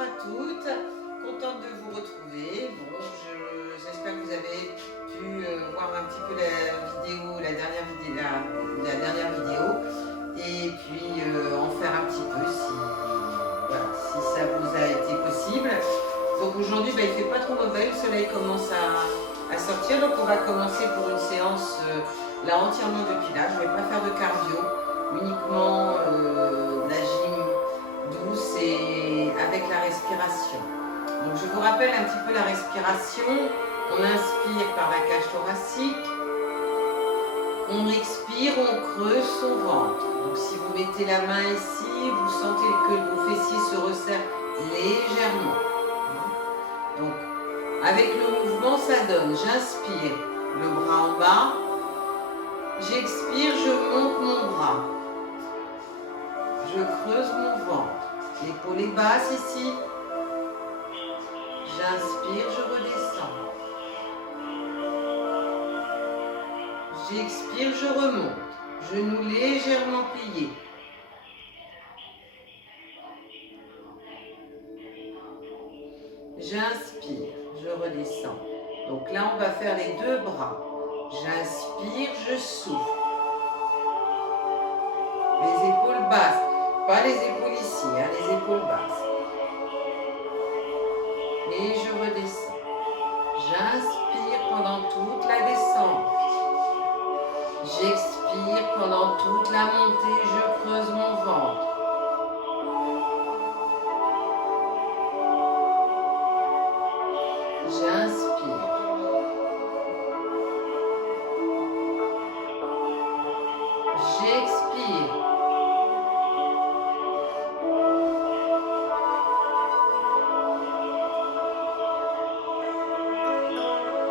bonjour à toutes, contente de vous retrouver. Bon, j'espère que vous avez pu voir un petit peu la dernière vidéo et puis en faire un petit peu si ça vous a été possible. Donc aujourd'hui, il ne fait pas trop mauvais, le soleil commence à sortir, donc on va commencer pour une séance là entièrement de pilates. Je ne vais pas faire de cardio, uniquement de la gym douce et avec la respiration. Donc je vous rappelle un petit peu la respiration. On inspire par la cage thoracique, on expire, on creuse son ventre. Donc si vous mettez la main ici, vous sentez que vos fessiers se resserrent légèrement. Donc avec le mouvement, ça donne, j'inspire, le bras en bas, j'expire, je monte mon bras, je creuse mon ventre, l'épaule est basse ici, j'inspire, je redescends, j'expire, je remonte, genoux légèrement pliés. J'inspire, je redescends. Donc là, on va faire les deux bras. J'inspire, je souffle. Les épaules basses. Pas les épaules ici, les épaules basses. Et je redescends. J'inspire pendant toute la descente. J'expire pendant toute la montée. Je creuse mon ventre. J'inspire. J'expire.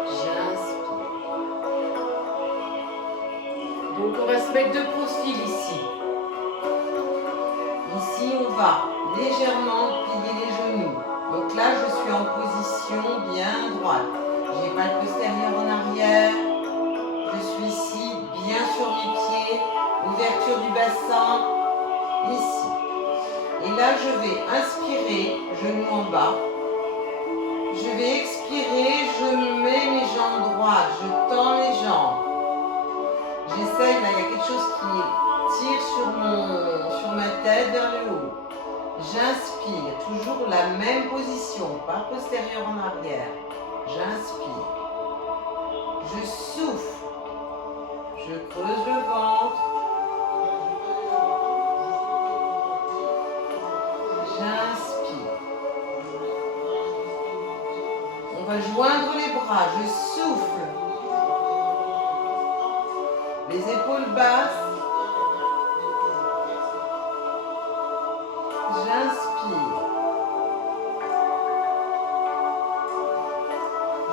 J'inspire. Donc on va se mettre de profil ici. Ici on va légèrement plier les genoux. Donc là je suis en position bien droite. J'ai pas le postérieur en arrière. Je suis ici bien sur mes pieds. Ouverture du bassin. Ici. Et là je vais inspirer, genoux en bas. Je vais expirer, je mets mes jambes droites. Je tends mes jambes. J'essaye, là il y a quelque chose qui tire sur ma tête vers le haut. J'inspire, toujours la même position, pas postérieur en arrière. J'inspire. Je souffle. Je creuse le ventre. J'inspire. On va joindre les bras. Je souffle. Les épaules basses. J'inspire.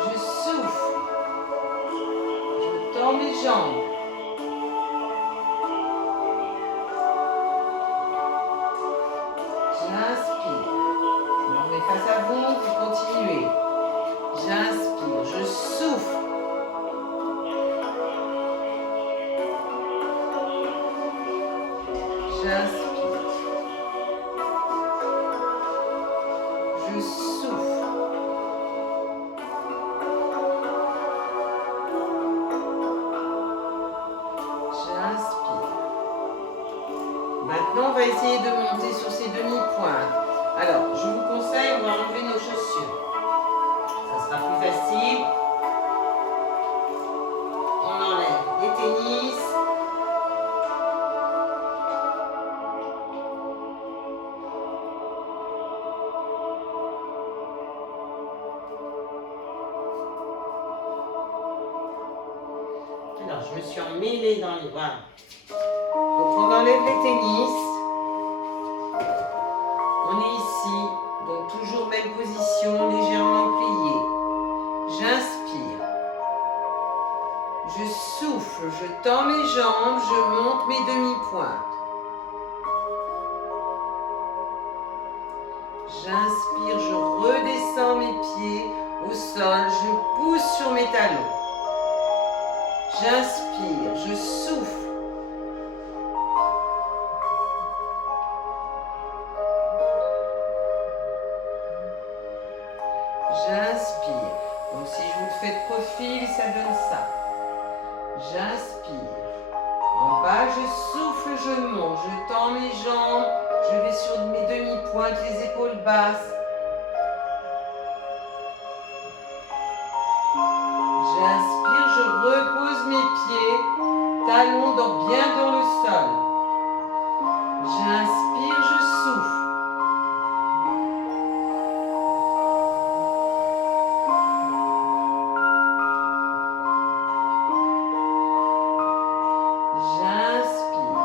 Je souffle. Je tends mes jambes. J'inspire. Je me remets face à vous, vous continuez. J'inspire, je souffle. J'inspire. Je souffle. J'inspire. Maintenant, on va essayer de monter sur ces demi-pointes. Alors, je vous conseille, on va enlever nos chaussures. Ça sera plus facile. On enlève les tennis. Alors, je me suis emmêlée dans les bras. Donc, on enlève les tennis. On est ici. Donc, toujours même position, légèrement pliée. J'inspire. Je souffle. Je tends mes jambes. Je monte mes demi-pointes. J'inspire. Je redescends mes pieds au sol. Je pousse sur mes talons. J'inspire, je souffle. J'inspire. Donc si je vous le fais de profil, ça donne ça. J'inspire. En bas, je souffle, je monte. Je tends mes jambes. Je vais sur mes demi-pointes, les épaules basses. J'inspire, je repose mes pieds. Talons bien dans le sol. J'inspire, je souffle. J'inspire.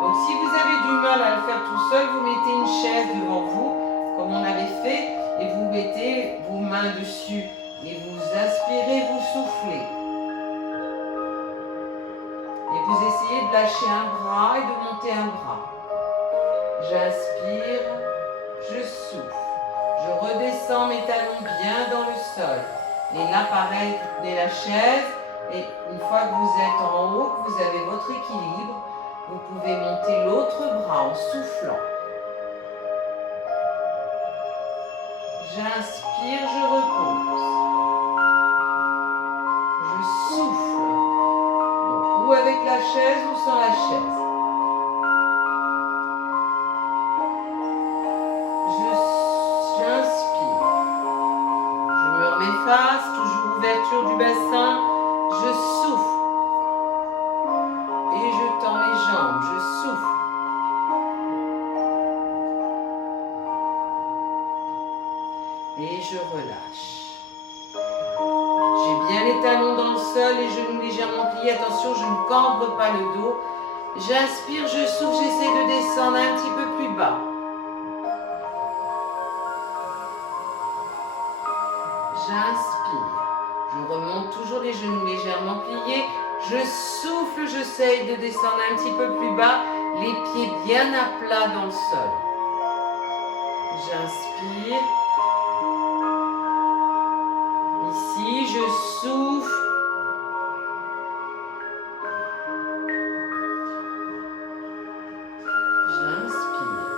Donc si vous avez du mal à le faire tout seul, vous mettez une chaise devant vous, comme on avait fait, et vous mettez vos mains dessus. Et vous inspirez, vous soufflez. Et vous essayez de lâcher un bras et de monter un bras. J'inspire, je souffle. Je redescends mes talons bien dans le sol. Et là, pareil, vous prenez la chaise. Et une fois que vous êtes en haut, que vous avez votre équilibre, vous pouvez monter l'autre bras en soufflant. J'inspire, je repose. Je souffle. Donc, ou avec la chaise ou sans la chaise. J'inspire. Je me remets face, toujours ouverture du bassin. Je souffle. Et je tends mes jambes. Je souffle. Et je relâche. J'ai bien les talons dans le sol, les genoux légèrement pliés. Attention, je ne cambre pas le dos. J'inspire, je souffle, j'essaie de descendre un petit peu plus bas. J'inspire. Je remonte toujours les genoux légèrement pliés. Je souffle, j'essaie de descendre un petit peu plus bas. Les pieds bien à plat dans le sol. J'inspire. Ici, je souffle. J'inspire.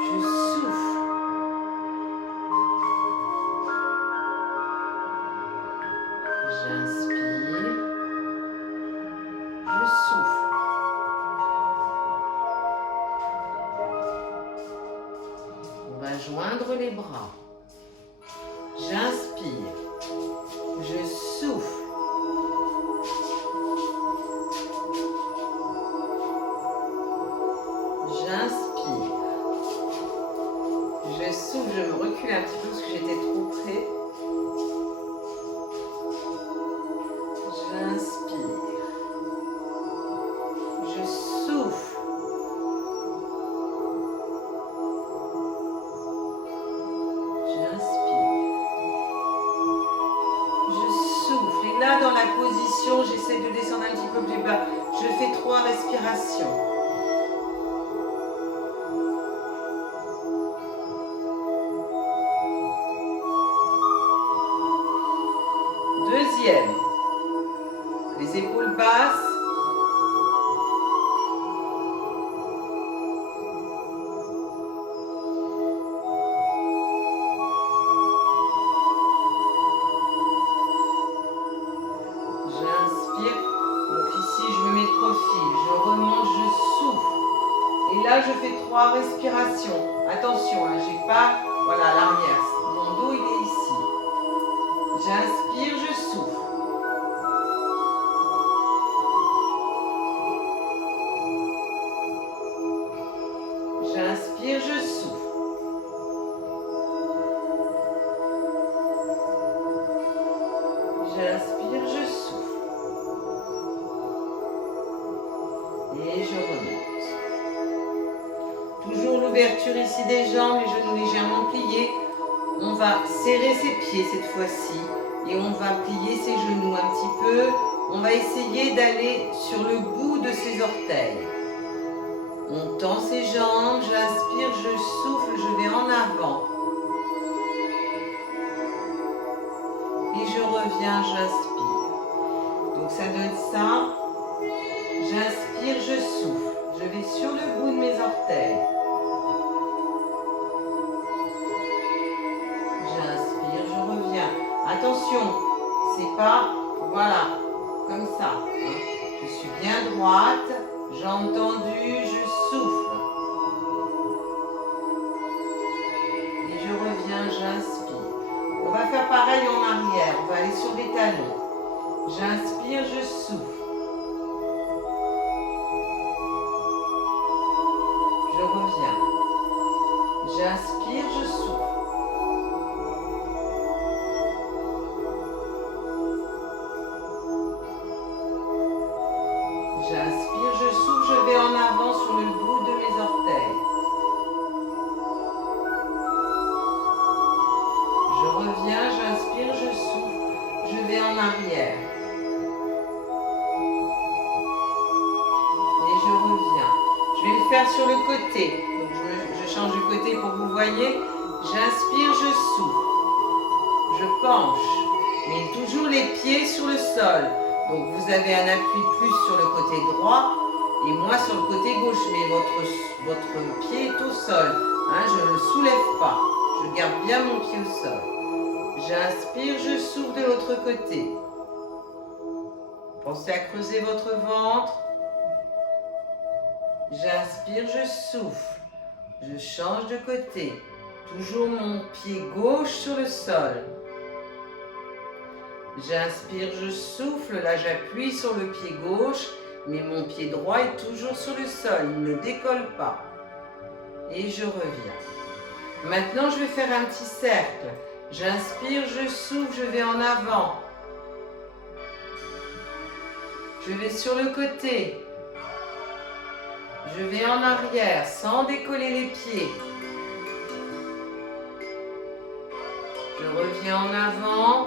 Je souffle. J'inspire. Je souffle. On va joindre les bras. J'inspire. Je souffle. J'inspire. Je souffle, je me recule un petit peu parce que j'étais trop près. J'inspire. Je souffle. J'inspire. Je souffle. Et là, dans la position, j'essaie de descendre un petit peu plus bas. Je fais 3 respirations. Deuxième. Les épaules basses. J'inspire. Donc ici, je me mets de profil. Je remonte, je souffle. Et là, je fais 3 respirations. Attention, hein, j'ai pas... Voilà, l'arrière. Mon dos, il est ici. J'inspire, je souffle. J'inspire, je souffle. J'inspire, je souffle. Et je remonte. Toujours l'ouverture ici des jambes, les genoux légèrement pliés. On va serrer ses pieds cette fois-ci. Et on va plier ses genoux un petit peu. On va essayer d'aller sur le bout de ses orteils. On tend ses jambes, j'inspire, je souffle, je vais en avant. Et je reviens, j'inspire. Donc ça donne ça. J'inspire, je souffle. Je vais sur le bout de mes orteils. droite, jambe tendue, je souffle. Et je reviens, j'inspire. On va faire pareil en arrière, on va aller sur les talons. J'inspire, je souffle. Je reviens. J'inspire, je souffle. J'inspire, je souffle, je vais en avant sur le bout de mes orteils. Je reviens, j'inspire, je souffle, je vais en arrière. Et je reviens. Je vais le faire sur le côté. Donc je change de côté pour que vous voyez. J'inspire, je souffle. Je penche. Mais toujours les pieds sur le sol. Donc vous avez un appui plus sur le côté droit et moi sur le côté gauche. Mais votre pied est au sol. Hein, je ne le soulève pas. Je garde bien mon pied au sol. J'inspire, je souffle de l'autre côté. Pensez à creuser votre ventre. J'inspire, je souffle. Je change de côté. Toujours mon pied gauche sur le sol. J'inspire, je souffle. Là, j'appuie sur le pied gauche, mais mon pied droit est toujours sur le sol. Il ne décolle pas. Et je reviens. Maintenant, je vais faire un petit cercle. J'inspire, je souffle, je vais en avant. Je vais sur le côté. Je vais en arrière sans décoller les pieds. Je reviens en avant.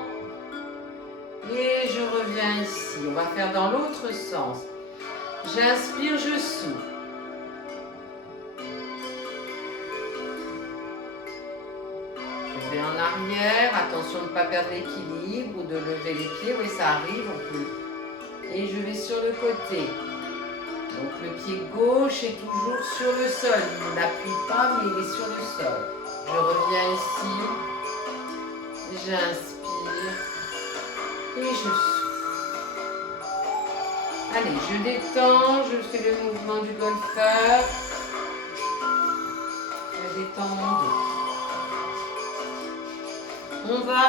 Et je reviens ici. On va faire dans l'autre sens. J'inspire, je souffle. Je vais en arrière. Attention de ne pas perdre l'équilibre ou de lever les pieds. Oui, ça arrive. On peut. Et je vais sur le côté. Donc le pied gauche est toujours sur le sol. Il n'appuie pas, mais il est sur le sol. Je reviens ici. J'inspire. Et je souffle. Allez, je détends, je fais le mouvement du golfeur. Je détends mon dos. On va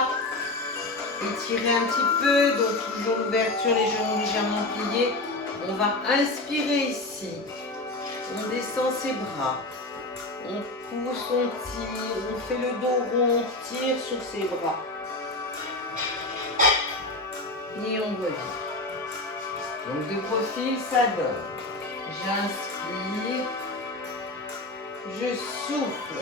étirer un petit peu, donc toujours l'ouverture, les genoux légèrement pliés. On va inspirer ici. On descend ses bras. On pousse, on tire, on fait le dos rond, on tire sur ses bras. Et on revient. Donc de profil, ça donne. J'inspire. Je souffle.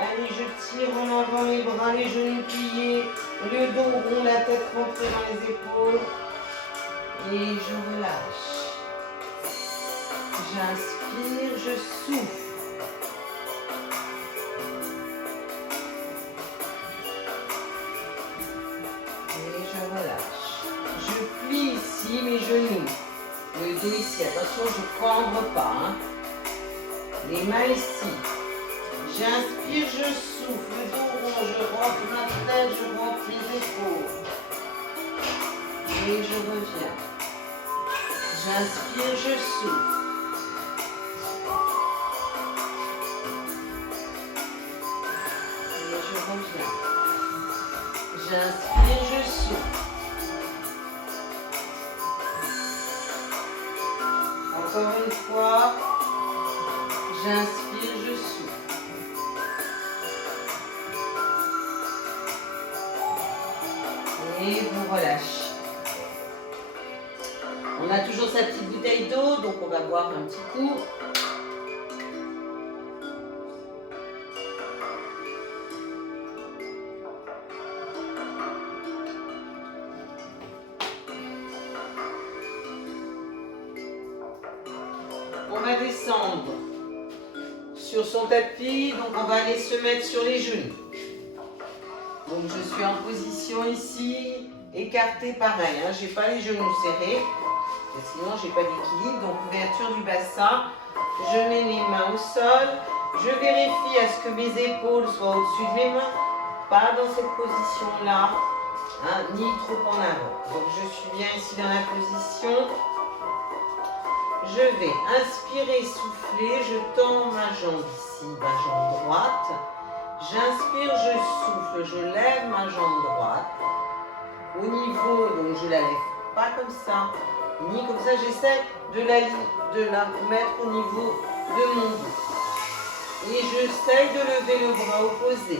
Allez, je tire en avant les bras, les genoux pliés, le dos rond, la tête rentrée dans les épaules. Et je relâche. J'inspire, je souffle. Et je relâche. Je plie ici mes genoux. Le dos ici. Attention, je ne cambre pas. Hein. Les mains ici. J'inspire, je souffle. Le dos rond, je rentre ma tête, je rentre les épaules. Et je reviens. J'inspire, je souffle. Et je reviens. J'inspire, je souffle. Encore une fois. J'inspire, je souffle. Et vous relâchez. On a toujours sa petite bouteille d'eau, donc on va boire un petit coup. On va descendre sur son tapis, donc on va aller se mettre sur les genoux. Donc je suis en position ici, écartée pareil, hein. Je n'ai pas les genoux serrés, sinon je n'ai pas d'équilibre. Donc ouverture du bassin, je mets mes mains au sol, je vérifie à ce que mes épaules soient au-dessus de mes mains, pas dans cette position-là, hein, ni trop en avant. Donc je suis bien ici dans la position. Je vais inspirer, souffler, je tends ma jambe ici, ma jambe droite. J'inspire, je souffle, je lève ma jambe droite. Au niveau, donc je la lève pas comme ça, ni comme ça, j'essaie de la mettre au niveau de mon dos. Et j'essaie de lever le bras opposé.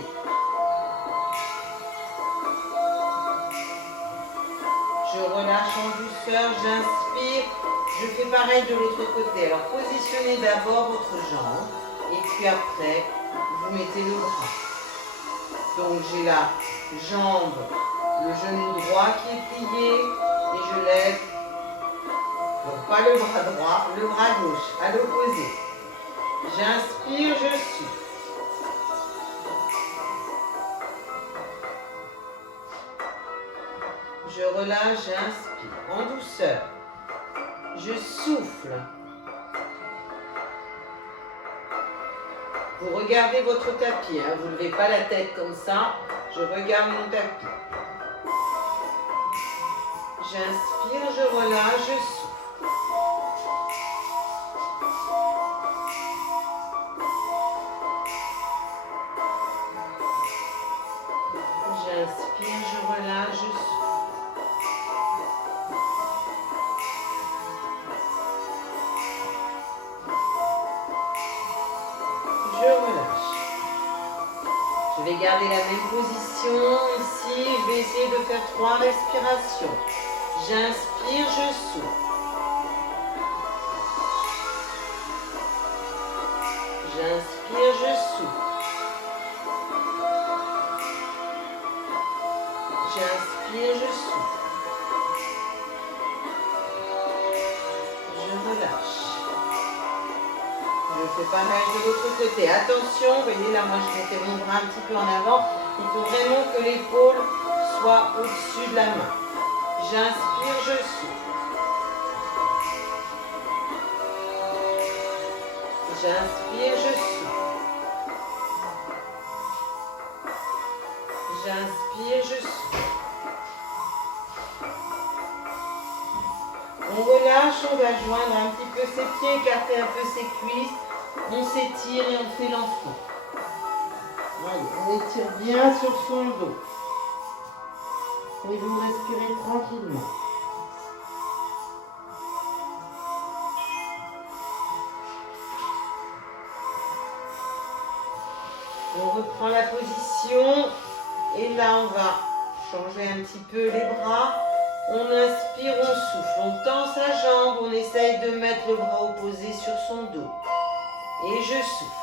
Je relâche en douceur, j'inspire, je fais pareil de l'autre côté. Alors positionnez d'abord votre jambe et puis après, vous mettez le bras. Donc j'ai la jambe, le genou droit qui est plié et je lève, donc pas le bras droit, le bras gauche à l'opposé. J'inspire, je souffle. Je relâche, j'inspire en douceur. Je souffle. Vous regardez votre tapis, hein. Vous ne levez pas la tête comme ça. Je regarde mon tapis. J'inspire, je relâche, je souffle. J'inspire, je relâche, je souffle. Je relâche. Je vais garder la même position ici. Je vais essayer de faire 3 respirations. J'inspire, je souffle. J'inspire, je souffle. J'inspire, je souffle. Je relâche. Je fais pareil de l'autre côté. Attention, vous voyez là, moi je mettais mon bras un petit peu en avant. Il faut vraiment que l'épaule soit au-dessus de la main. J'inspire, je souffle. J'inspire, je souffle. J'inspire, je souffle. On relâche, on va joindre un petit peu ses pieds, écarter un peu ses cuisses. On s'étire et on fait l'enfant. Allez, on étire bien sur son dos. Et vous respirez tranquillement. On reprend la position. Et là, on va changer un petit peu les bras. On inspire, on souffle. On tend sa jambe. On essaye de mettre le bras opposé sur son dos. Et je souffle.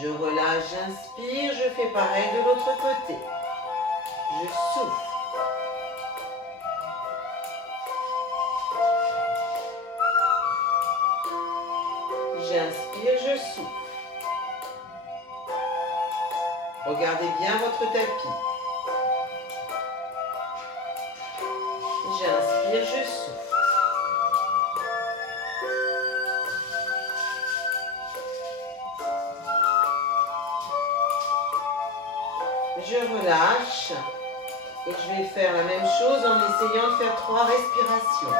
Je relâche, j'inspire, je fais pareil de l'autre côté. Je souffle. J'inspire, je souffle. Regardez bien votre tapis. J'inspire, je souffle. Je relâche et je vais faire la même chose en essayant de faire 3 respirations.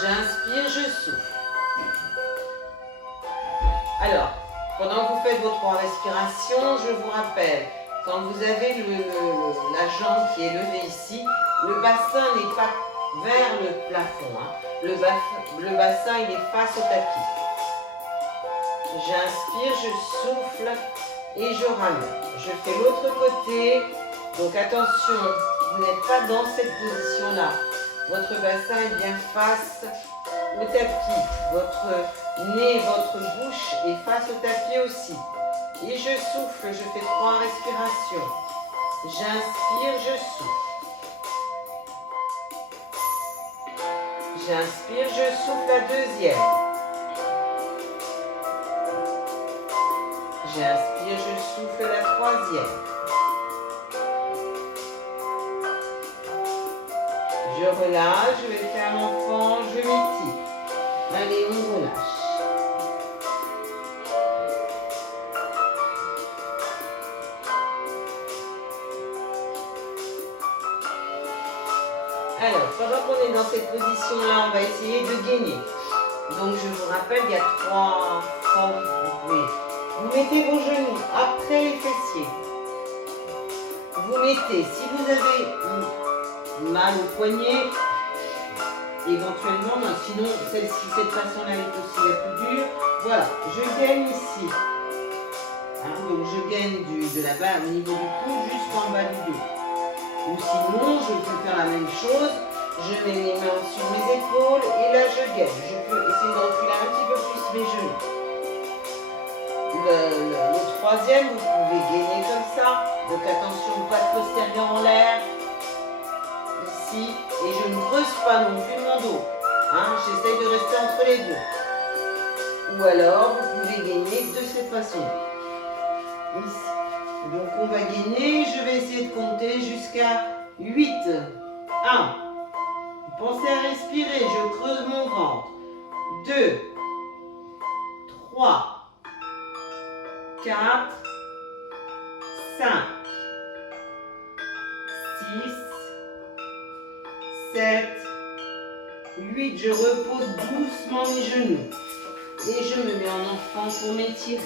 J'inspire, je souffle. Alors, pendant que vous faites vos 3 respirations, je vous rappelle, quand vous avez la jambe qui est levée ici, le bassin n'est pas vers le plafond. Hein. Le bassin, il est face au tapis. J'inspire, je souffle. Et je ramène. Je fais l'autre côté. Donc attention, vous n'êtes pas dans cette position-là. Votre bassin est bien face au tapis. Votre nez, votre bouche est face au tapis aussi. Et je souffle, je fais 3 respirations. J'inspire, je souffle. J'inspire, je souffle la deuxième. J'inspire, je souffle la troisième. Je relâche, je vais faire l'enfant, je m'étire. Allez, on relâche. Alors, pendant qu'on est dans cette position-là, on va essayer de gainer. Donc, je vous rappelle, il y a trois oui. Vous mettez vos genoux après les fessiers. Vous mettez, si vous avez mal au poignet, éventuellement, sinon cette façon-là est aussi la plus dure. Voilà, je gaine ici. Hein, donc je gaine de la bas au niveau du cou jusqu'en bas du dos. Ou sinon, je peux faire la même chose. Je mets mes mains sur mes épaules et là je gaine. Je peux essayer de reculer un petit peu plus mes genoux. Le troisième, vous pouvez gainer comme ça. Donc attention, pas de postérieur en l'air. Ici. Et je ne creuse pas non plus mon dos. Hein, j'essaye de rester entre les deux. Ou alors, vous pouvez gainer de cette façon. Ici. Donc on va gainer. Je vais essayer de compter jusqu'à 8. 1. Pensez à respirer. Je creuse mon ventre. 2. 3. 4, 5, 6, 7, 8. Je repose doucement mes genoux. Et je me mets en enfant pour m'étirer.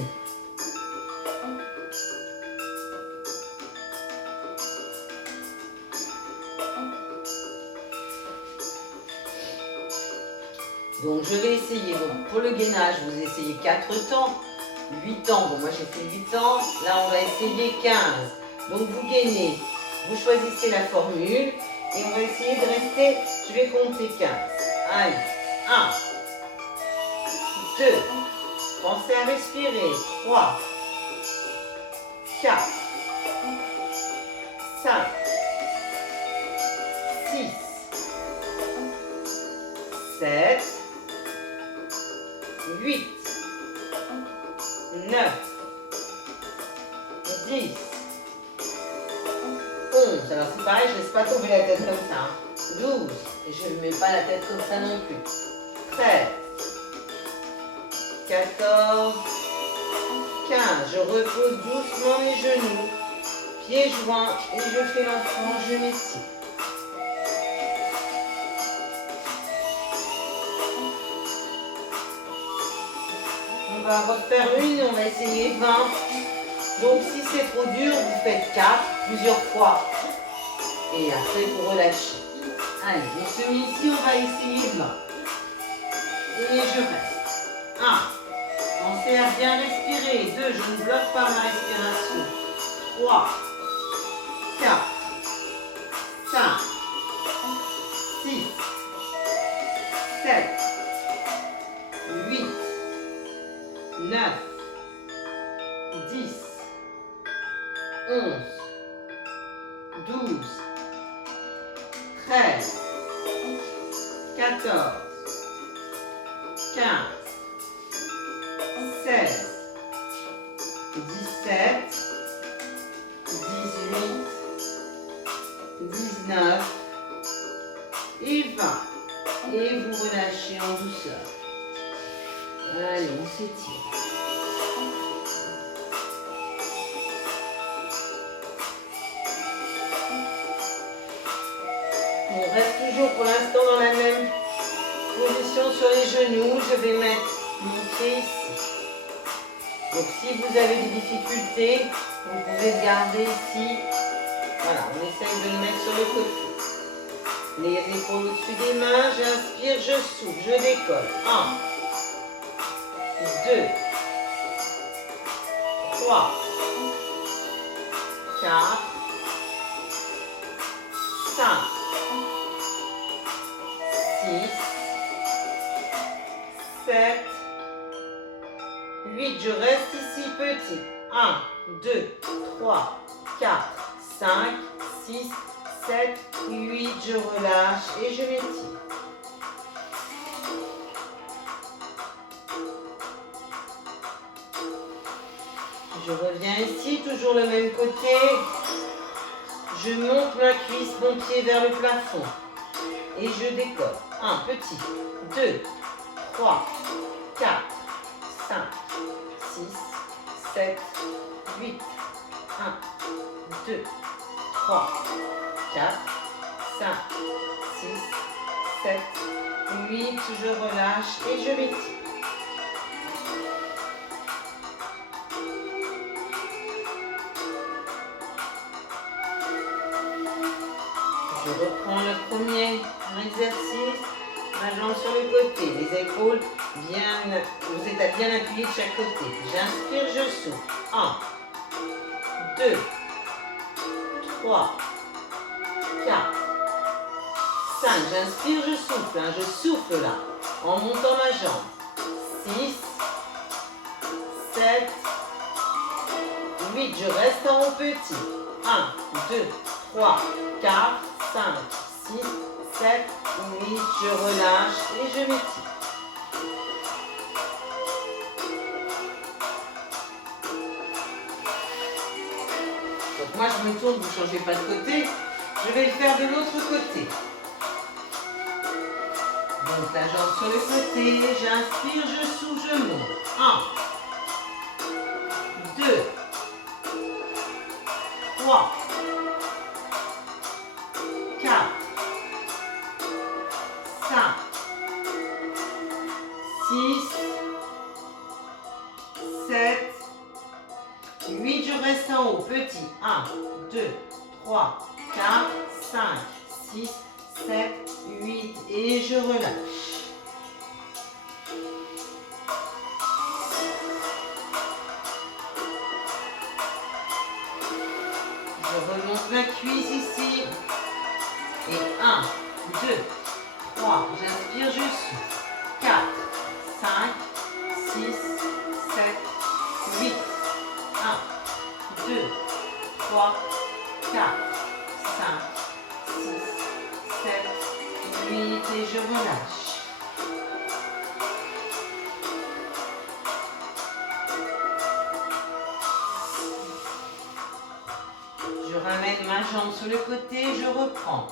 Donc je vais essayer. Donc, pour le gainage, vous essayez 4 temps. 8 ans, bon moi j'ai fait 8 ans, là on va essayer 15. Donc vous gainez, vous choisissez la formule et on va essayer de rester, je vais compter 15. Allez, 1, 2, pensez à respirer, 3, 4, 5, 6, 7, 8, 9, 10, 11. Alors c'est pareil, je ne laisse pas tomber la tête comme ça. 12. Et je ne mets pas la tête comme ça non plus. 13, 14, 15. Je repose doucement mes genoux. Pieds joints. Et je fais l'enfant, je m'étire. On va refaire une, on va essayer 20. Donc si c'est trop dur, vous faites 4 plusieurs fois. Et après vous relâchez. Allez, on se met ici, on va essayer 20. Et je reste. 1. Pensez à bien respirer. 2. Je ne bloque pas ma respiration. 3, 4, 5, 6, 7, 8, 9, 10, 11, 12, 13, 14, 15, 16, 17, 18, 19 et 20. Et vous relâchez en douceur. Allez, on s'étire. On reste toujours pour l'instant dans la même position sur les genoux. Je vais mettre mon pied ici. Donc si vous avez des difficultés, vous pouvez le garder ici. Voilà, on essaye de le mettre sur le côté. Les épaules au-dessus des mains, j'inspire, je souffle, je décolle. 1, 2, 3, 4, 5, 6, 7, 8. Je reste ici petit. 1, 2, 3, 4, 5, 6, 7, 8. Je relâche et je m'étire. Je reviens ici, toujours le même côté. Je monte ma cuisse, mon pied vers le plafond. Et je décolle. 1, petit. 2, 3, 4, 5, 6, 7, 8. 1, 2, 3, 4, 5, 7, 8, je relâche et je m'étire. Je reprends le premier exercice, ma jambe sur le côté, les épaules bien, vous êtes à bien appuyer de chaque côté. J'inspire, je souffle. 1, 2, 3, 4, 5. J'inspire, je souffle. Je souffle là, en montant ma jambe. 6, 7, 8. Je reste en haut petit. 1, 2, 3, 4, 5, 6, 7, 8. Je relâche et je m'étire. Donc moi je me tourne, vous ne changez pas de côté. Je vais le faire de l'autre côté. Donc la jambe sur le côté, j'inspire, je souffle, je monte. 1, 2, 3, 4, 5, 6, 7, 8, je reste en haut, petit. 1, 2, 3, 4, 5, 6, 7, 8 et je relâche. Je remonte ma cuisse ici. Et 1, 2, 3, j'inspire, je souffle. 4, 5, 6, 7, 8. 1, 2, 3, 4, 5, 6, 7, 8 et je relâche. Je ramène ma jambe sur le côté, je reprends.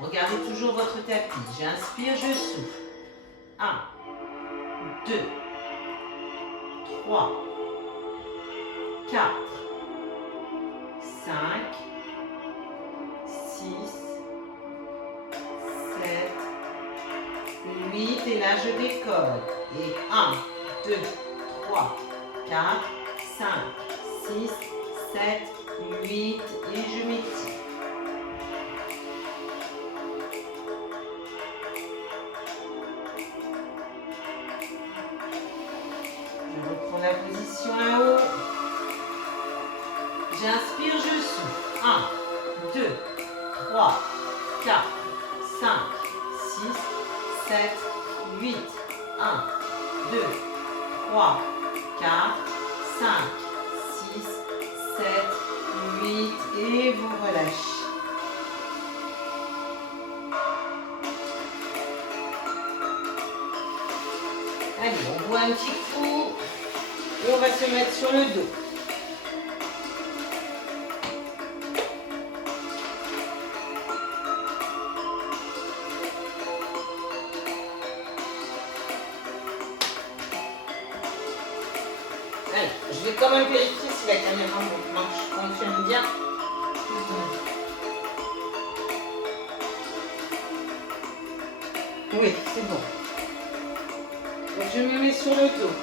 Regardez toujours votre tapis. J'inspire, je souffle. 1, 2, 3, 4, 5, 6, 7, 8. Et là, je décolle. Et 1, 2, 3, 4, 5, 6, 7, 8. Et je m'étire. Je reprends la position là-haut. J'inspire, je souffle. 1, 2, 3, 4, 5, 6, 7, 8. 1, 2, 3, 4, 5, 6, 7, 8. Et vous relâchez. Allez, on boit un petit coup et on va se mettre sur le dos. Allez, je vais quand même vérifier si la caméra fonctionne bien. Oui, c'est bon. Donc je me mets sur le dos.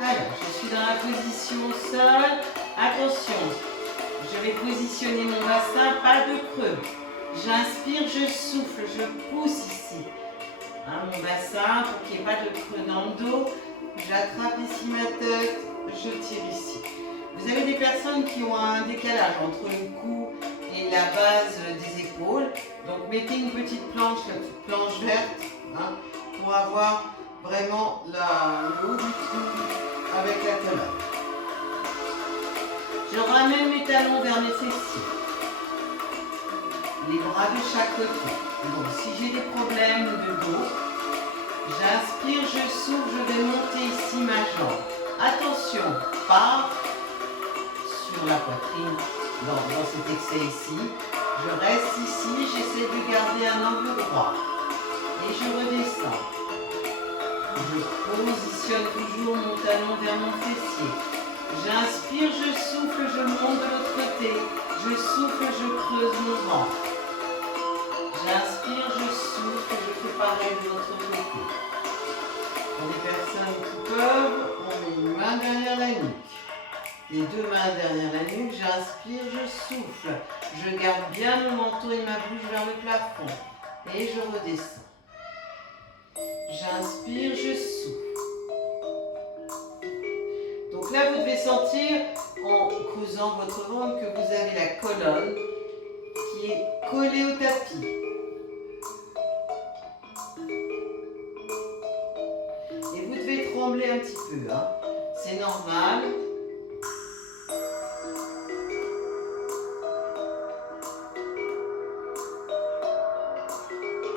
Alors, je suis dans la position sol. Attention, je vais positionner mon bassin, pas de creux. J'inspire, je souffle, je pousse ici. Mon bassin pour qu'il n'y ait pas de creux dans le dos. J'attrape ici ma tête, je tire ici. Vous avez des personnes qui ont un décalage entre le cou et la base des épaules. Donc mettez une petite planche, la petite planche verte, pour avoir vraiment le haut du cou avec la colonne. Je ramène mes talons vers mes fessiers. Les bras de chaque côté. Donc si j'ai des problèmes de dos, j'inspire, je souffle, je vais monter ici ma jambe. Attention, pas sur la poitrine dans cet excès ici. Je reste ici, j'essaie de garder un angle droit. Et je redescends. Je positionne toujours mon talon vers mon fessier. J'inspire, je souffle, je monte de l'autre côté. Je souffle, je creuse mon ventre. J'inspire, je souffle, je fais pareil de l'autre côté. Pour les personnes qui peuvent, on met une main derrière la nuque. Les deux mains derrière la nuque, j'inspire, je souffle. Je garde bien mon menton et ma bouche vers le plafond. Et je redescends. J'inspire, je souffle. Donc là, vous devez sentir, en creusant votre ventre, que vous avez la colonne qui est collée au tapis. Et vous devez trembler un petit peu, hein. C'est normal.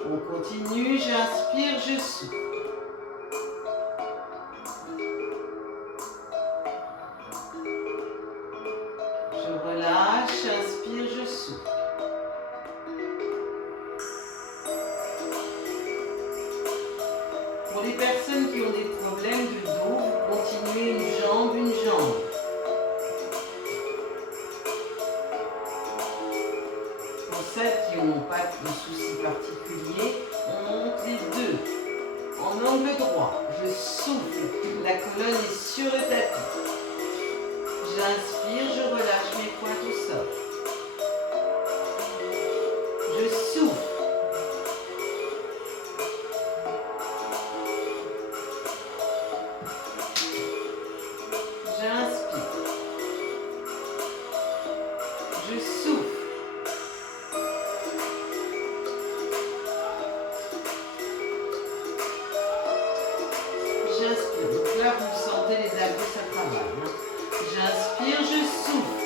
On continue, j'inspire, je souffle. Je relâche, j'inspire, je souffle. Pour les personnes qui ont des problèmes de dos, vous continuez une jambe, une jambe. Pour celles qui n'ont pas de soucis particuliers, on monte les deux. En angle droit, je souffle. La colonne est sur le tapis. J'inspire, je relâche mes pointes au sol. Je souffle. J'inspire. Je souffle. J'inspire. Donc là, vous sentez les abdos, ça travaille. Hein. J'inspire, je souffle.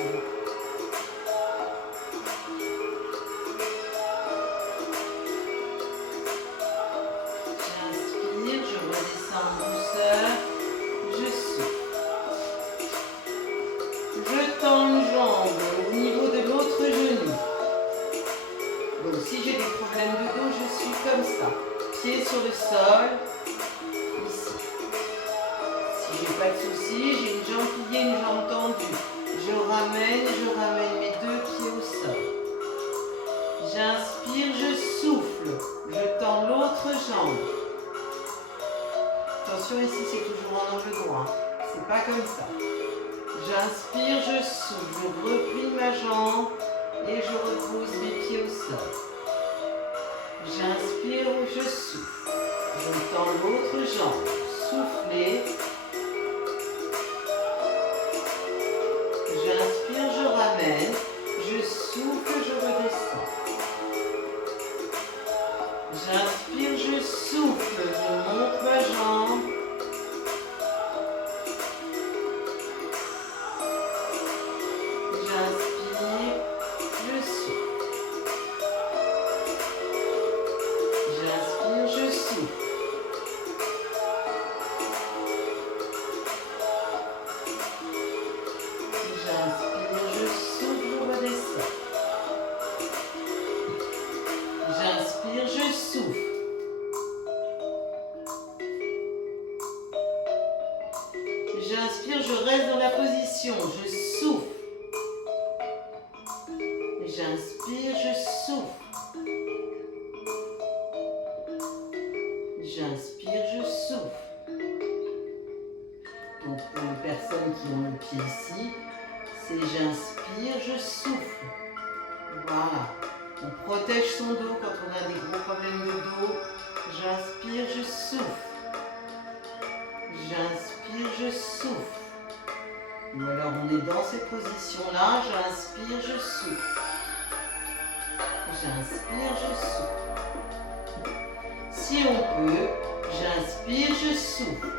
J'inspire, je redescends en douceur. Je souffle. Je tends une jambe au niveau de l'autre genou. Donc si j'ai des problèmes de dos, je suis comme ça. Pied sur le sol. Ici. Si j'ai pas de soucis, j'ai une jambe pliée, une jambe tendue. Je ramène mes deux pieds au sol. J'inspire, je souffle. Je tends l'autre jambe. Attention, ici c'est toujours en angle droit. C'est pas comme ça. J'inspire, je souffle. Je replie ma jambe et je repose mes pieds au sol. J'inspire, je souffle. Je tends l'autre jambe. Soufflez. J'inspire, je ramène. Je souffle, je redescends. J'inspire, je souffle. Je monte ma jambe. J'inspire, je souffle. J'inspire, je souffle. J'inspire, je souffle, je redescends. J'inspire, je souffle. J'inspire, je reste dans la position, je souffle. J'inspire, je souffle. J'inspire, je souffle. Donc pour les personnes qui ont le pied ici, c'est j'inspire, je souffle. Voilà. On protège son dos quand on a des gros problèmes de dos. J'inspire, je souffle. J'inspire, je souffle. Ou alors on est dans cette position-là, j'inspire, je souffle. J'inspire, je souffle. Si on peut, j'inspire, je souffle.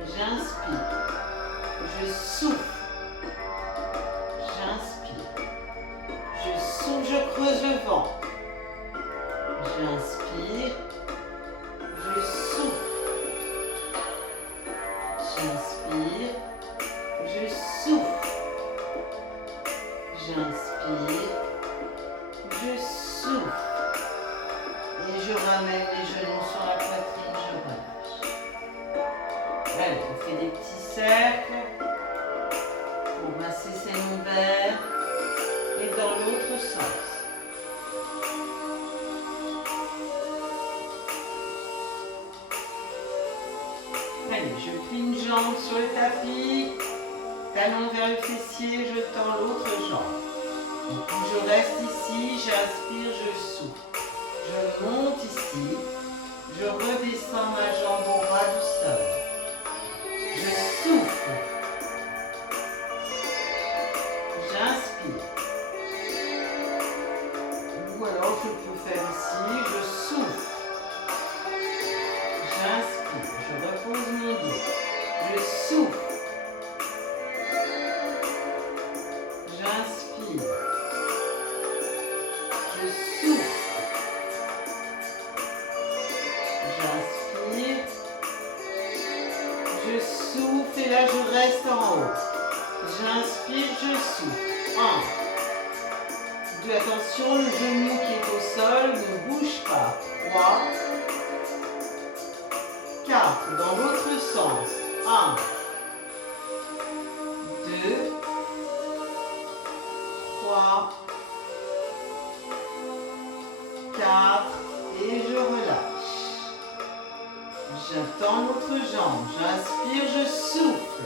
J'inspire, je souffle. J'inspire, je souffle, je creuse le ventre. J'inspire, je souffle. J'inspire, je souffle. J'inspire, je souffle. Et je ramène les genoux sur la poitrine, je relâche. Allez, on fait des petits cercles pour masser ses lombaires. sens. Allez, je plie une jambe sur le tapis, talon vers le fessier, je tends l'autre jambe. Donc, je reste ici, j'inspire, je souffle. Je monte ici, je redescends ma jambe au ras du sol. Je souffle. J'inspire. Ou alors je peux faire ici, je souffle. J'inspire, je repose mon dos. Je souffle. J'inspire. Je souffle. J'inspire. Je souffle et là je reste en haut. J'inspire, je souffle. 1. 2, attention, le genou qui est au sol ne bouge pas. 3. 4. Dans l'autre sens. 1. 2. 3. 4. Et je relâche. J'attends l'autre jambe. J'inspire, je souffle.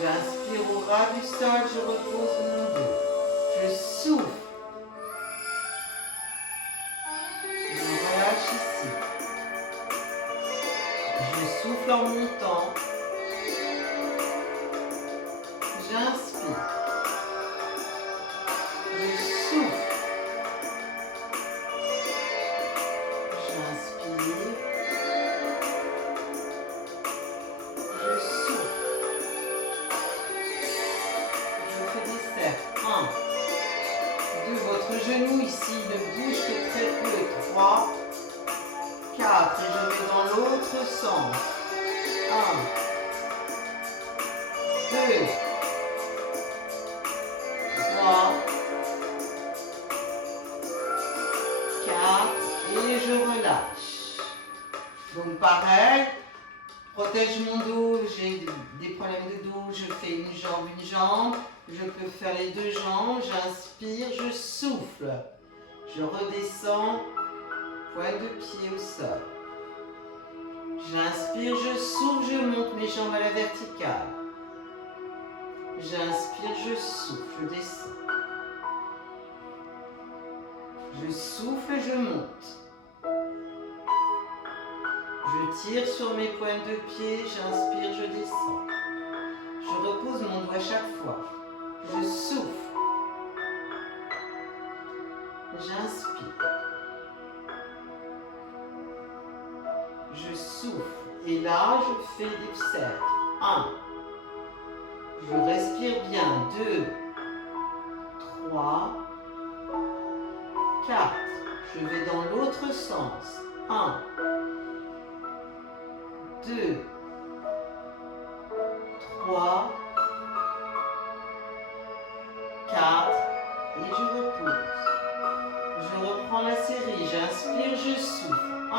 J'inspire au ras du sol, je repose mon dos. Je souffle. Je relâche ici. Je souffle en montant. J'inspire. Je souffle. J'inspire. Je souffle. Je fais des cercles. 1. 2. Votre genou ici ne bouge que très peu. 3. 4. Et je vais dans l'autre sens. 1. 2. 3. 4. Et je relâche. Donc pareil, protège mon dos, j'ai des problèmes de dos, je fais une jambe. Je peux faire les deux jambes, j'inspire, je souffle. Je redescends, pointe de pied au sol. J'inspire, je souffle, je monte mes jambes à la verticale. J'inspire, je souffle, je descends. Je souffle, je monte. Je tire sur mes pointes de pied, j'inspire, je descends. Je repose mon doigt chaque fois. Je souffle. J'inspire. Je souffle. Et là, je fais des cercles. 1. Je respire bien. 2. 3. 4. Je vais dans l'autre sens. 1. 2. 3. 4. Et je repose. Je reprends la série. J'inspire, je souffle. 1.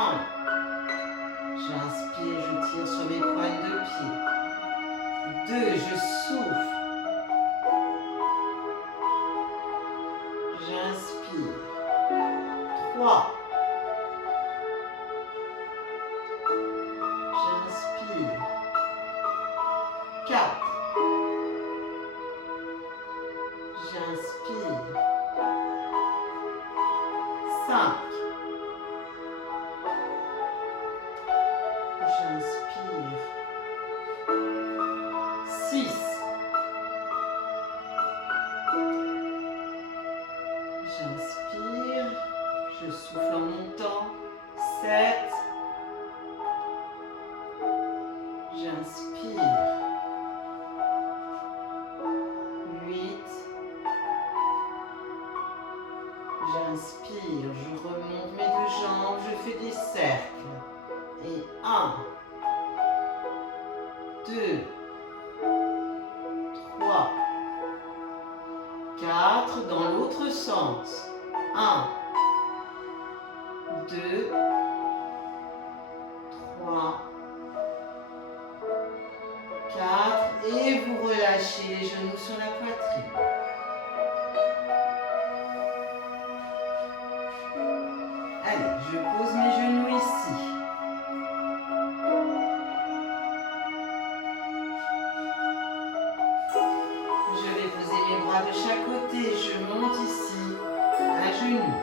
J'inspire, je tire sur mes pointes de pied. 2. Je souffle. J'inspire. 3. J'inspire. 4. J'inspire. 5. J'inspire. 6. J'inspire. Je souffle en montant. 7. J'inspire. 8. J'inspire. Je remonte mes deux jambes. Je fais des cercles. Et 1. 2. 3. 4. Dans l'autre sens. 1. 2. 3. 4. Et vous relâchez les genoux sur la poitrine. Je pose mes genoux ici. Je vais poser mes bras de chaque côté. Je monte ici, un genou.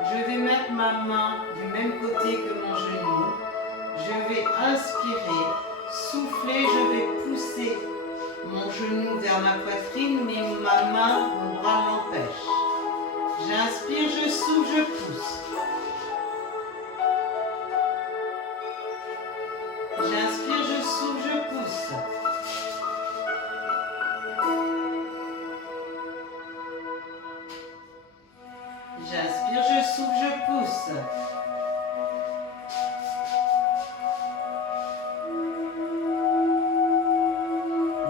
Je vais mettre ma main du même côté que mon genou. Je vais inspirer, souffler, je vais pousser mon genou vers ma poitrine, mais ma main, mon bras l'empêche. J'inspire, je souffle, je pousse. J'inspire, je souffle, je pousse. J'inspire, je souffle, je pousse.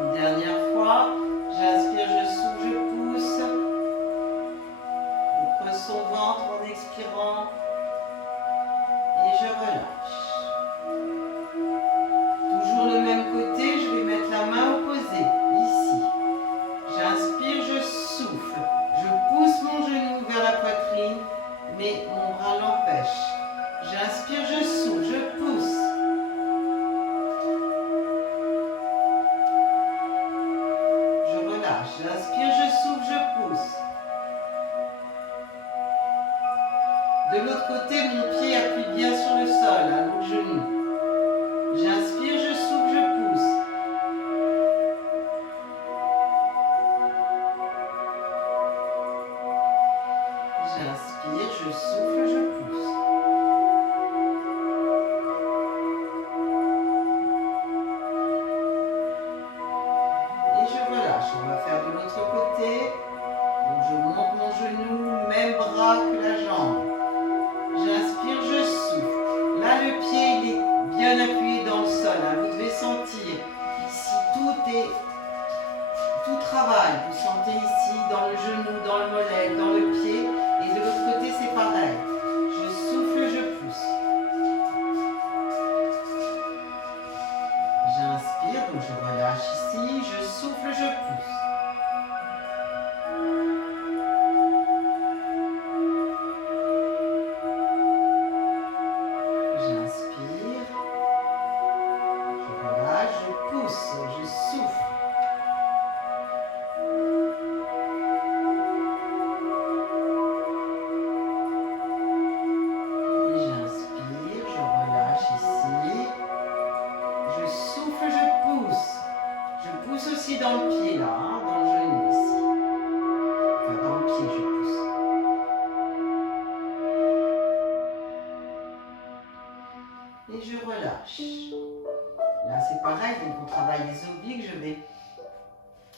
Une dernière fois. J'inspire, je souffle, je pousse. Je creuse son ventre en expirant. Et je relâche. Toujours le même côté, je vais mettre la main opposée, ici. J'inspire, je souffle. Je pousse mon genou vers la poitrine, mais mon bras l'empêche. J'inspire, je souffle, je pousse. Je relâche. J'inspire, je souffle, je pousse. De l'autre côté, mon pied appuie bien sur le sol, à l'autre genou. J'inspire, je souffle, je pousse. J'inspire, je souffle, je pousse. Et je relâche. On va faire de l'autre côté. Donc je monte mon genou, même bras que la jambe. J'inspire, je souffle. Là, le pied il est bien appuyé dans le sol. Hein. Vous devez sentir ici tout travaille. Vous sentez ici dans le genou, dans le mollet, dans le pied. Et de l'autre côté, c'est pareil. Je souffle, je pousse. J'inspire, donc je relâche ici. Je souffle, je pousse. J'inspire. Je relâche, je pousse, je souffle. Aussi dans le pied là, hein, dans le genou ici. Enfin, dans le pied, je pousse. Et je relâche. Là, c'est pareil, donc on travaille les obliques. Je vais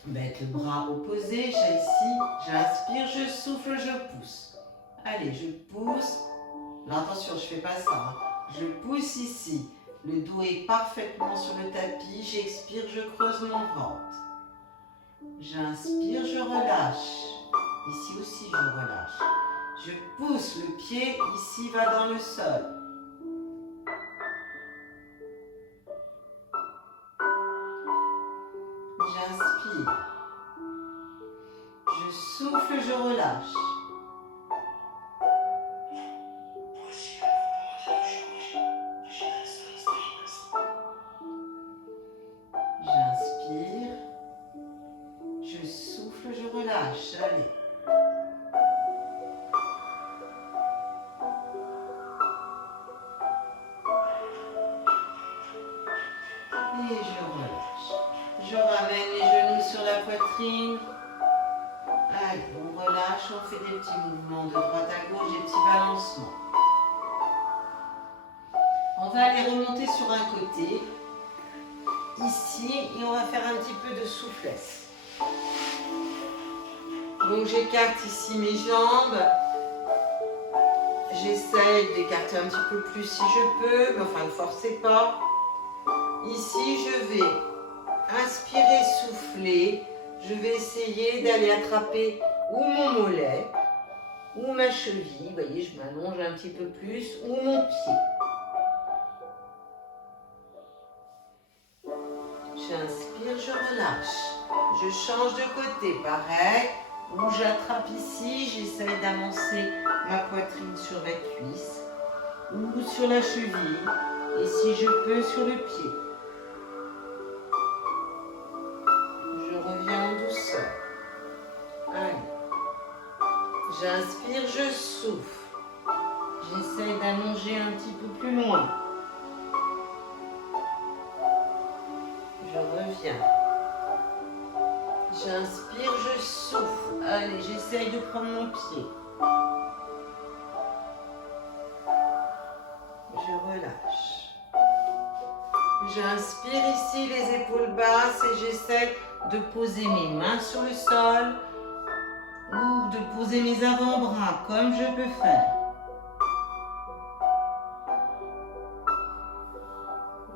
mettre le bras opposé. J'ai ici, j'inspire, je souffle, je pousse. Allez, je pousse. Là, attention, je ne fais pas ça. Hein. Je pousse ici. Le dos est parfaitement sur le tapis. J'expire, je creuse mon ventre. J'inspire, je relâche. Ici aussi, je relâche. Je pousse, le pied ici va dans le sol. J'inspire. Je souffle, je relâche. J'inspire. Je souffle, je relâche. Allez. Et je relâche. Je ramène les genoux sur la poitrine. Allez, on relâche, on fait des petits mouvements de droite à gauche, des petits balancements. On va aller remonter sur un côté, ici, et on va faire un petit peu de souplesse. Donc j'écarte ici mes jambes. J'essaye d'écarter un petit peu plus si je peux, mais enfin ne forcez pas. Ici, je vais inspirer, souffler. Je vais essayer d'aller attraper ou mon mollet, ou ma cheville. Vous voyez, je m'allonge un petit peu plus, ou mon pied. J'inspire, je relâche. Je change de côté, pareil. Où j'attrape ici, j'essaye d'avancer ma poitrine sur la cuisse. sur la cheville et si je peux sur le pied. Je reviens en douceur. Allez. J'inspire, je souffle. J'essaie d'allonger un petit peu plus loin. Je reviens. J'inspire, je souffle. Allez, j'essaye de prendre mon pied. Je relâche. J'inspire ici, les épaules basses et j'essaie de poser mes mains sur le sol ou de poser mes avant-bras comme je peux faire.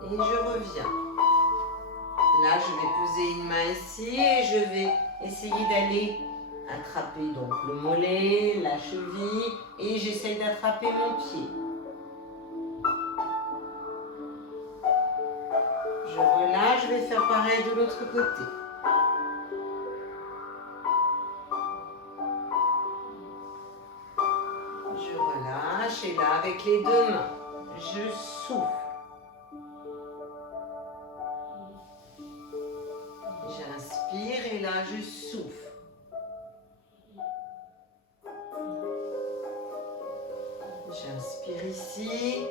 Et je reviens. Là, je vais poser une main ici et je vais essayer d'aller attraper donc le mollet, la cheville et j'essaye d'attraper mon pied. Je relâche, je vais faire pareil de l'autre côté. Je relâche et là, avec les deux mains, je souffle. J'inspire et là, je souffle. J'inspire ici.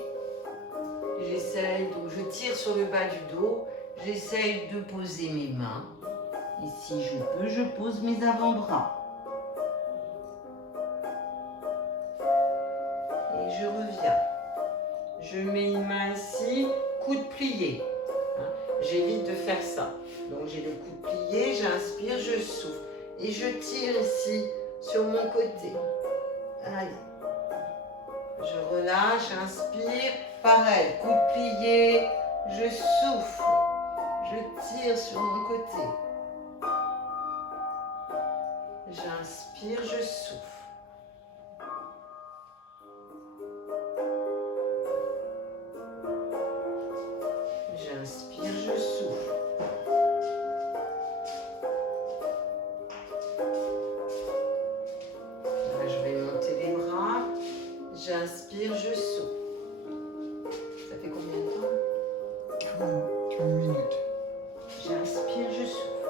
J'essaye, donc je tire sur le bas du dos. J'essaye de poser mes mains. Et si je peux, je pose mes avant-bras. Et je reviens. Je mets une main ici, coude plié. J'évite de faire ça. Donc j'ai le coude plié, j'inspire, je souffle. Et je tire ici sur mon côté. Allez. Je relâche, inspire. Pareil, coude plié, je souffle. Je tire sur mon côté. J'inspire, je souffle. J'inspire, je souffle. Là, je vais monter les bras. J'inspire, je souffle. Ça fait combien de temps? 2 minutes. J'inspire, je souffle.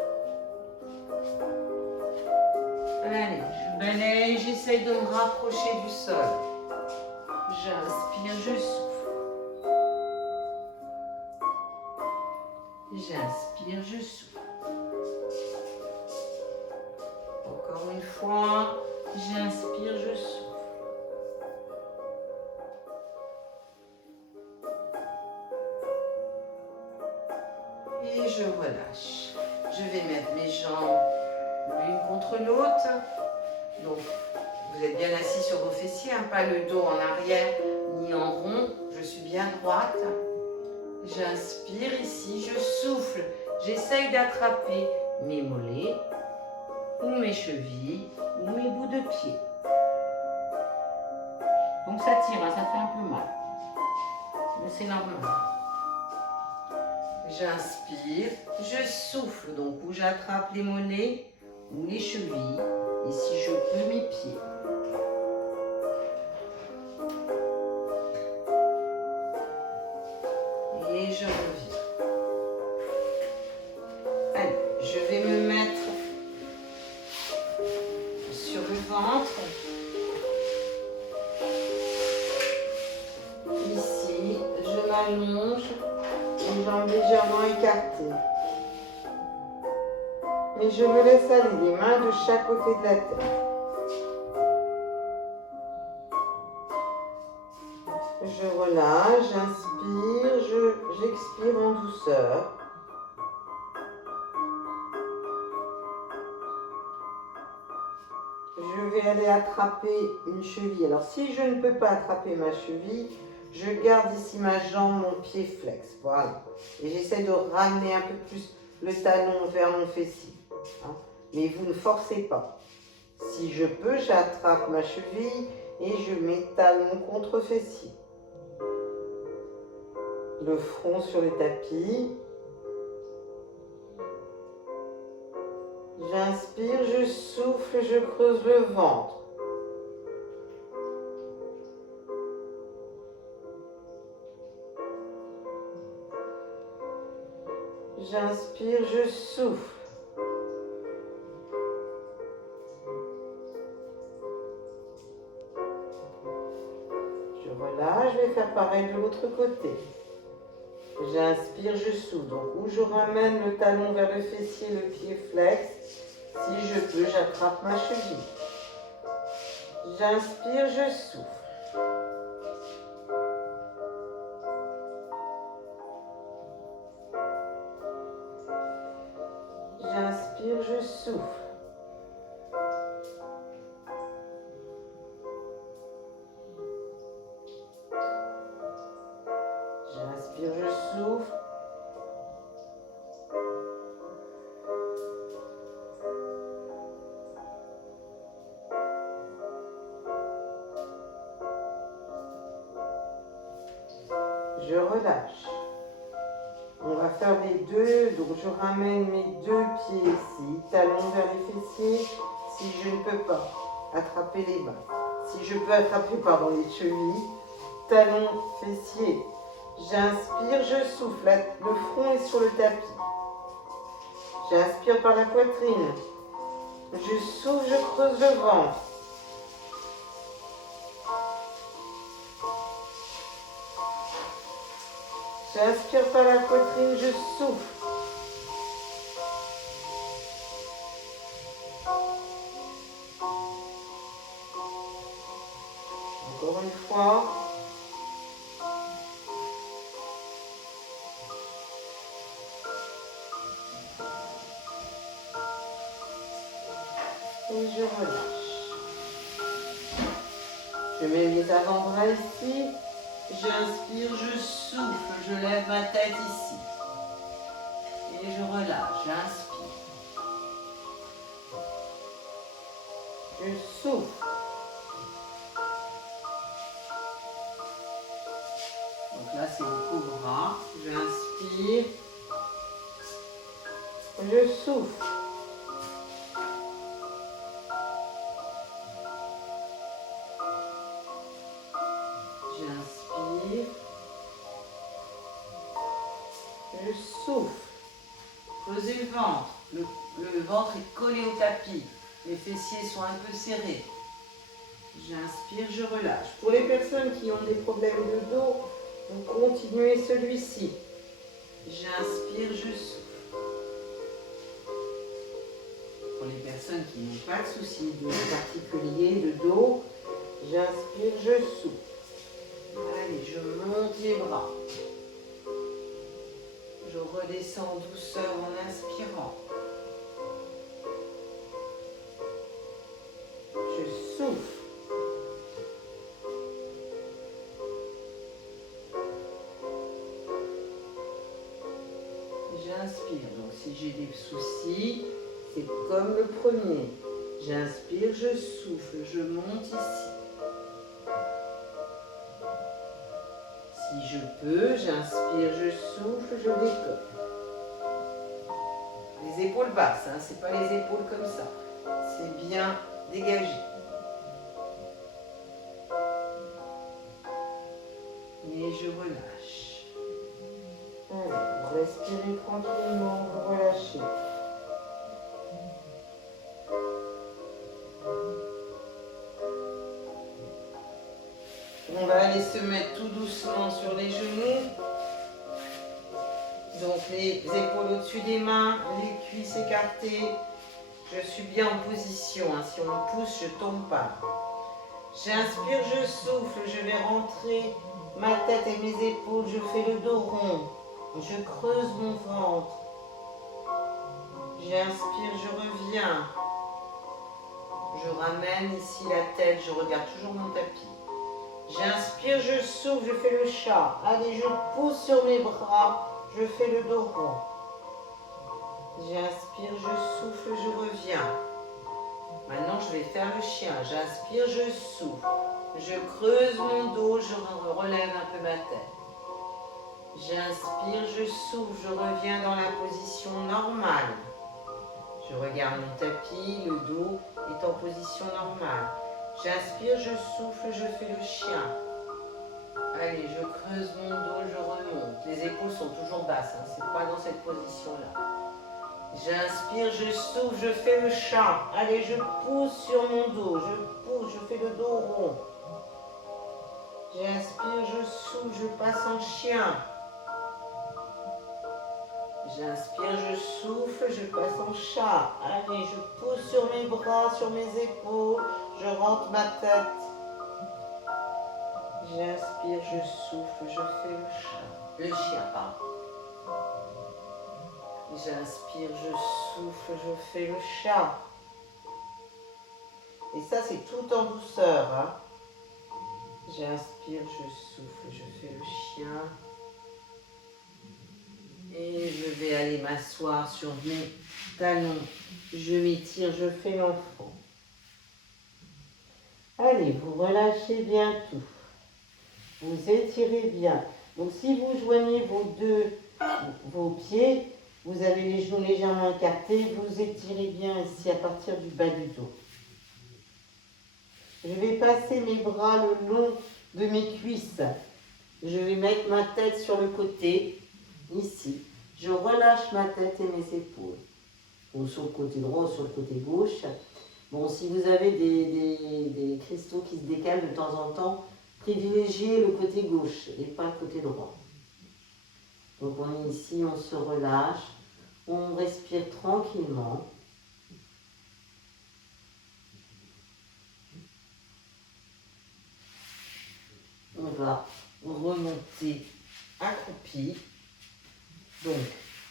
Allez, je balaye, j'essaye de me rapprocher du sol. J'inspire, je souffle. J'inspire, je souffle. Encore une fois, j'inspire, je souffle. Et je relâche. Je vais mettre mes jambes l'une contre l'autre. Donc, vous êtes bien assis sur vos fessiers, hein, pas le dos en arrière ni en rond. Je suis bien droite. J'inspire ici, je souffle. J'essaye d'attraper mes mollets ou mes chevilles ou mes bouts de pied. Donc ça tire, hein, ça fait un peu mal. Mais c'est normal. J'inspire, je souffle, donc où j'attrape les mollets ou les chevilles, et si je peux, mes pieds. Et je reviens. Allez, je vais me mettre sur le ventre. Ici, je m'allonge. Les jambes légèrement écartées. Et je me laisse aller, les mains de chaque côté de la tête. Je relâche, j'inspire, j'expire en douceur. Je vais aller attraper une cheville. Alors si je ne peux pas attraper ma cheville, je garde ici ma jambe, mon pied flex. Voilà. Et j'essaie de ramener un peu plus le talon vers mon fessier. Hein. Mais vous ne forcez pas. Si je peux, j'attrape ma cheville et je mets talon contre fessier. Le front sur le tapis. J'inspire, je souffle, je creuse le ventre. J'inspire, je souffle. Je relâche, je vais faire pareil de l'autre côté. J'inspire, je souffle. Donc, où je ramène le talon vers le fessier, le pied flex. Si je peux, j'attrape ma cheville. J'inspire, je souffle. J'inspire, je souffle. J'inspire, je souffle. Je relâche. On va faire les deux, donc je ramène mes deux pieds ici, talons vers les fessiers, si je ne peux pas attraper les mains. Si je peux attraper, pardon, les chevilles, talons, fessiers. J'inspire, je souffle, le front est sur le tapis. J'inspire par la poitrine. Je souffle, je creuse le ventre. J'inspire par la poitrine, je souffle. Encore une fois. Et je relâche. Je mets les avant-bras ici. J'inspire, je souffle, je lève ma tête ici. Et je relâche, j'inspire. Je souffle. Donc là, c'est le cobra. J'inspire. Je souffle. J'inspire. Je souffle. Creusez le ventre. Le ventre est collé au tapis. Les fessiers sont un peu serrés. J'inspire, je relâche. Pour les personnes qui ont des problèmes de dos, vous continuez celui-ci. J'inspire, je souffle. Pour les personnes qui n'ont pas de soucis de particulier de dos, j'inspire, je souffle. Allez, je monte les bras. Je redescends en douceur en inspirant. Je souffle. J'inspire. Donc si j'ai des soucis, c'est comme le premier. J'inspire, je souffle, je monte ici. Si je peux, j'inspire, je souffle, je décolle. Les épaules basses, hein, c'est pas les épaules comme ça. C'est bien dégagé. Et je relâche. Allez, vous respirez tranquillement, vous relâchez. On va aller se mettre tout doucement sur les genoux. Donc les épaules au-dessus des mains, les cuisses écartées. Je suis bien en position. Hein. Si on me pousse, je ne tombe pas. J'inspire, je souffle. Je vais rentrer ma tête et mes épaules. Je fais le dos rond. Je creuse mon ventre. J'inspire, je reviens. Je ramène ici la tête. Je regarde toujours mon tapis. J'inspire, je souffle, je fais le chat. Allez, je pousse sur mes bras, je fais le dos rond. J'inspire, je souffle, je reviens. Maintenant, je vais faire le chien. J'inspire, je souffle. Je creuse mon dos, je relève un peu ma tête. J'inspire, je souffle, je reviens dans la position normale. Je regarde mon tapis, le dos est en position normale. J'inspire, je souffle, je fais le chien. Allez, je creuse mon dos, je remonte. Les épaules sont toujours basses, hein, c'est pas dans cette position-là. J'inspire, je souffle, je fais le chat. Allez, je pousse sur mon dos, je pousse, je fais le dos rond. J'inspire, je souffle, je passe en chien. J'inspire, je souffle, je passe en chat. Allez, je pousse sur mes bras, sur mes épaules, je rentre ma tête. J'inspire, je souffle, je fais le chat. Le chien, pardon. J'inspire, je souffle, je fais le chat. Et ça, c'est tout en douceur. Hein. J'inspire, je souffle, je fais le chien. Et je vais aller m'asseoir sur mes talons. Je m'étire, je fais l'enfant. Allez, vous relâchez bien tout. Vous étirez bien. Donc si vous joignez vos pieds, vous avez les genoux légèrement écartés, vous étirez bien ici à partir du bas du dos. Je vais passer mes bras le long de mes cuisses. Je vais mettre ma tête sur le côté, ici. Je relâche ma tête et mes épaules. Ou sur le côté droit ou sur le côté gauche. Bon, si vous avez des cristaux qui se décalent de temps en temps, privilégiez le côté gauche et pas le côté droit. Donc on est ici, on se relâche, on respire tranquillement. On va remonter accroupi. Donc,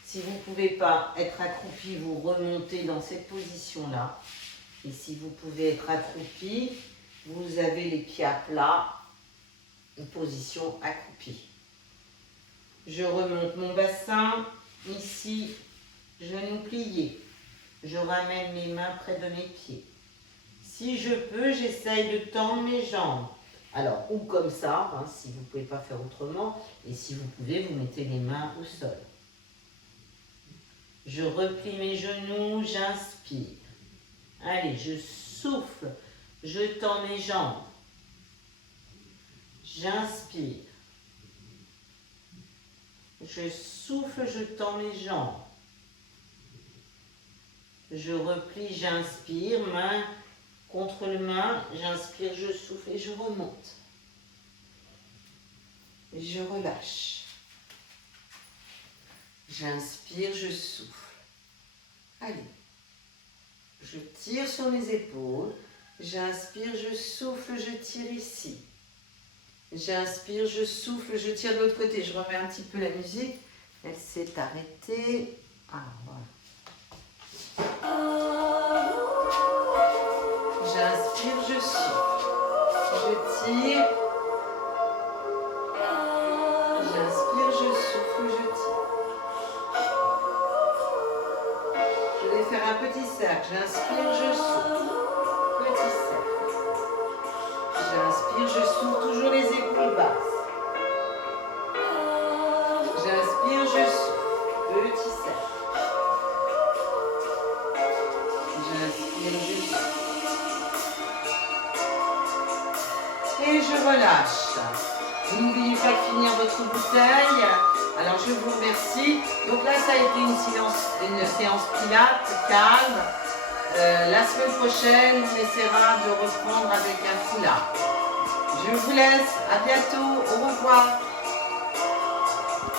si vous ne pouvez pas être accroupi, vous remontez dans cette position-là. Et si vous pouvez être accroupi, vous avez les pieds à plat, une position accroupie. Je remonte mon bassin, ici, genoux pliés. Je ramène mes mains près de mes pieds. Si je peux, j'essaye de tendre mes jambes. Alors, ou comme ça, hein, si vous ne pouvez pas faire autrement, et si vous pouvez, vous mettez les mains au sol. Je replie mes genoux, j'inspire. Allez, je souffle, je tends mes jambes. J'inspire. Je souffle, je tends mes jambes. Je replie, j'inspire, main contre le main, j'inspire, je souffle et je remonte. Je relâche. J'inspire, je souffle. Allez. Je tire sur mes épaules. J'inspire, je souffle, je tire ici. J'inspire, je souffle, je tire de l'autre côté. Je remets un petit peu la musique. Elle s'est arrêtée. Ah, voilà. J'inspire, je souffle. Je tire. J'inspire, je souffle, je tire. Je vais faire un petit cercle. J'inspire, je souffle. Petit cercle. J'inspire, je souffle, toujours les épaules basses. J'inspire, je souffle. Petit cercle. J'inspire, je souffle. Et je relâche. Vous n'oubliez pas de finir votre bouteille. Alors je vous remercie. Donc là ça a été une séance pilates calme. La semaine prochaine on essaiera de reprendre avec un foulard. Je vous laisse. À bientôt. Au revoir.